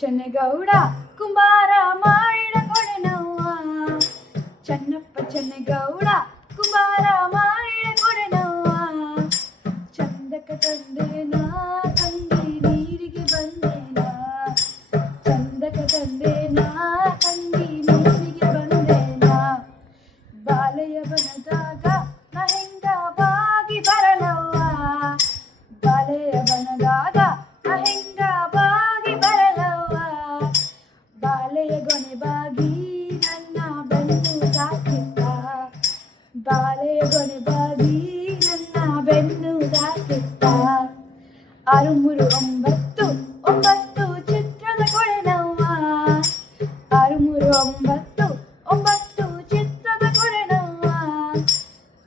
ಚೆನ್ನಗೌಡ ಕುಂಬಾರ ಮಾಡಿದ ಕೊಡೆನವ್ವ. ಚೆನ್ನಪ್ಪ ಚೆನ್ನಗೌಡ ಕುಂಬಾರ ಮಾಡಿದ ಕೊಡೆನವ್ವ. ಚಂದಕ ತಂದೇನಾ ತಂಗಿ ನೀರಿಗೆ ಬಂದೇನಾ. ಚಂದಕ ತಂದೇನಾ ತಂಗಿ ನೀರಿಗೆ ಬಂದೇನಾ. ಬಾಲೆಯ ಬನದಾಗ ನಾ ಹೆಂಗ ಬಾಗಿ ಬರಲವ್ವ. ಬಾಲೆಯ ಬನದಾಗ ನಾ ಹೆಂಗ ಬಾಗಿ ಬರಲವ್ವ. ಬಾಲೆಯ ಗೊನೆ ಬಾಗಿ ನನ್ನ ಬೆನ್ನು ದಾಕಿತ್ತ. ಬಾಲೆಯ ಗೊನೆ ಬಾಗಿ ನನ್ನ ಬೆನ್ನು ದಾಕಿತ್ತ. 639 ಚಿತ್ರದ ಕೊಡೆನವ್ವ. 639 ಚಿತ್ರದ ಕೊಡೆನವ್ವ.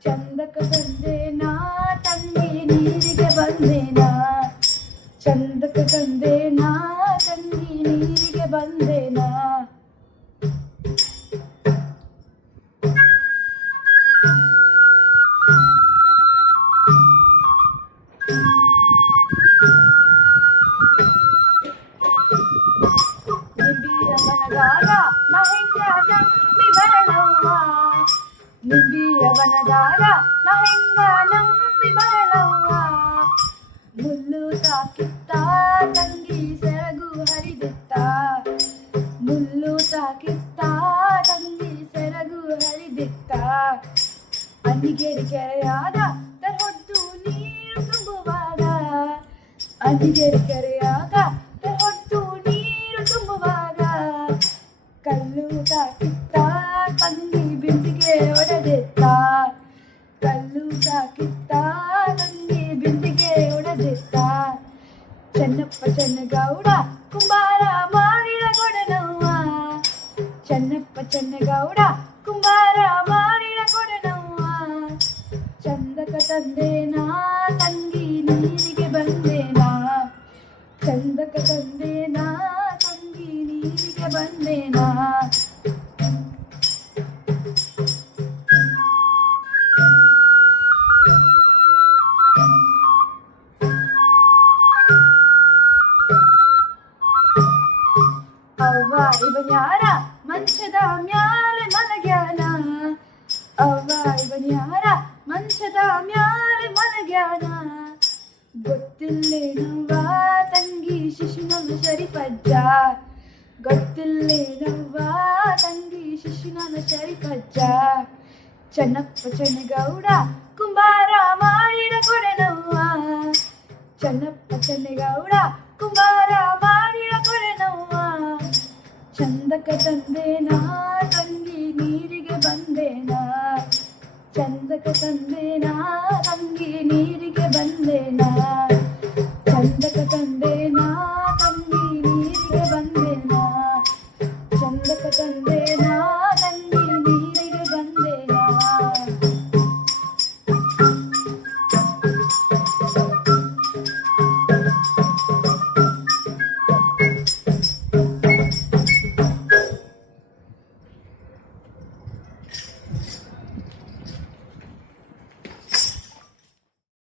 ಚಂದಕ ತಂದೇನಾ ತಂಗಿ ನೀರಿಗೆ ಬಂದೇನಾ. ಚಂದಕ ತಂದೇನಾ ತಂಗಿ ನೀರಿಗೆ ಬಂದೇನಾ. ನಿಂಬಿಯ ಬನದಾಗ ನಾ ಹೆಂಗ ನಂಬಿ ಬರಲವ್ವ. ನಿಂಬಿಯ ಬನದಾಗ ನಾ ಹೆಂಗ ನಂಬಿ ಬರಲವ್ವ. ಮುಳ್ಳು ತಾಕಿತ್ತ ತಂಗಿ ಸೆರಗು ಹರಿದಿತ್ತ. ಮುಳ್ಳು ತಾಕಿತ್ತ ತಂಗಿ ಸೆರಗು ಹರಿದಿತ್ತ. ಅಲ್ಲಿಗೆರೆ ಕೆರೆಯಾದ ಹೊತ್ತು ನೀರು ತುಂಬುವಾಗ. ಅಲ್ಲಿಗೆರೆ ಕೆರೆಯಾದ ಹೊತ್ತು ನೀರು ತುಂಬುವಾಗ. ಕಲ್ಲು ತಾಕಿತ್ತ ತಂಗಿ ಬಿಂದಿಗೆ ಒಡೆದಿತ್ತ. ಕಲ್ಲು ತಾಕಿತ್ತ ತಂಗಿ ಬಿಂದಿಗೆ ಒಡೆದಿತ್ತ. ಚೆನ್ನಪ್ಪ ಚೆನ್ನಗೌಡ ಕುಂಬಾರ ಮಾಡಿದ ಕೊಡೆನವ್ವ. ಚೆನ್ನಪ್ಪ ಚೆನ್ನಗೌಡ ಕುಂಬಾರ ಮಾಡಿದ ಕೊಡೆನವ್ವ. ಚಂದಕ ತಂದೇನಾ ತಂಗಿ ನೀರಿಗೆ ಬಂದೇನಾ. ಚಂದಕ ತಂದೇನಾ ತಂಗಿ ನೀರಿಗೆ ಬಂದೇನಾ. ಅವ್ವ ಇವನ್ಯಾರ ಮಂಚದ ಮ್ಯಾಲೆ ಮಲಗ್ಯಾನ. ಅವ್ವ ಇವನ್ಯಾರ ಮಂಚದ ಮ್ಯಾಲೆ ಮಲಗ್ಯಾನ. ಗೊತ್ತಿಲ್ಲೇನವ್ವ ತಂಗಿ ಶಿಶುನನ ಶರೀಫಜ್ಜ. ಗೊತ್ತಿಲ್ಲೇನವ್ವ ತಂಗಿ ಶಿಶುನನ ಶರೀಫಜ್ಜ. ಚೆನ್ನಪ್ಪ ಚೆನ್ನಗೌಡ ಕುಂಬಾರ ಮಾಡಿದ ಕೊಡೆನವ್ವ. ಚೆನ್ನಪ್ಪ ಚೆನ್ನಗೌಡ ಕುಂಬಾರ ಮಾಡಿದ ಕೊಡೆನವ್ವ. ಚಂದಕ ತಂದೇನಾ ತಂಗಿ ನೀರಿಗೆ ಬಂದೇನಾ. ಚಂದಕ ತಂದೇನಾ ತಂಗಿ ನೀರಿಗೆ ಬಂದೇನಾ.